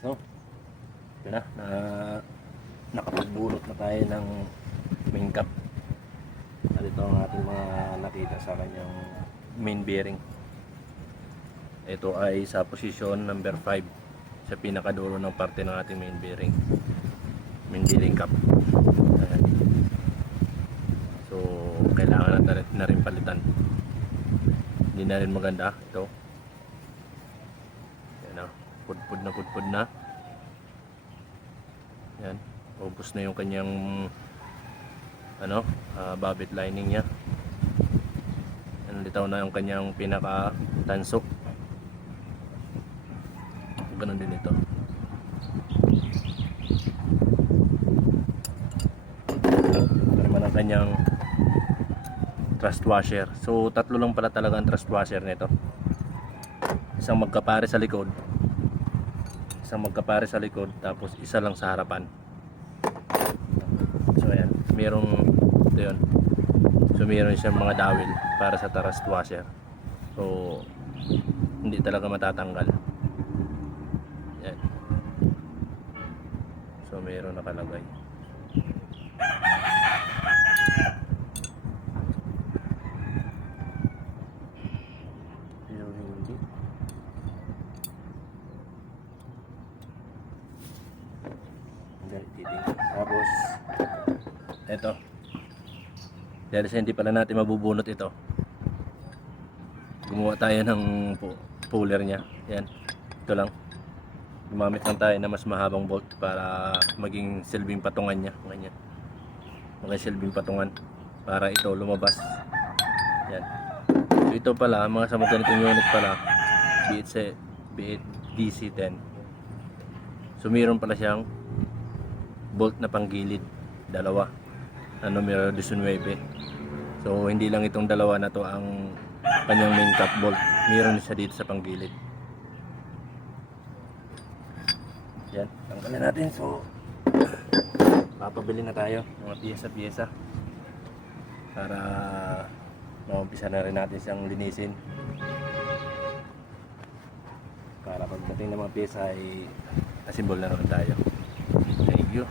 So, ito na, nakapagbunot na tayo ng main cap. At ito ang ating mga nakita sa kanyang main bearing. Ito ay sa position number 5 sa pinakadulo ng parte ng ating main bearing cap. Ayan. So kailangan na rin palitan, hindi na rin maganda ito. Ayan, pudpud na. Ayan, ubos na yung kanyang babbitt lining nya. Nalitaw na yung kanyang pinaka tansok. Ganun din ito. Ito naman ang kanyang thrust washer. So tatlo lang pala talaga ang thrust washer nito. Isang magkapare sa likod, tapos isa lang sa harapan. So ayan, merong ito yun. So meron siyang mga dowel para sa thrust washer. So hindi talaga matatanggal. Yan. So mayroon nakalagay. Pero hindi. Tapos eto. Dahil sa hindi pala natin mabubunot ito, gumawa tayo ng puller nya. Yan. Ito lang. Gumamit lang tayo na mas mahabang bolt para maging silbing patungan niya. Ganyan. Maging silbing patungan para ito lumabas. Yan. So ito pala, mga sa mga ganitong unit pala, be it DC-10. So meron pala siyang bolt na panggilid. Dalawa. Na numero 19. So hindi lang itong dalawa na to ang kanyang main cap bolt. Meron siya dito sa panggilid. Yan, tanggalin natin. So papabili na tayo ng mga piyesa-piyesa para maumpisa na rin natin siyang linisin, para pagdating ng mga piyesa ay assemble na rin tayo. Thank you.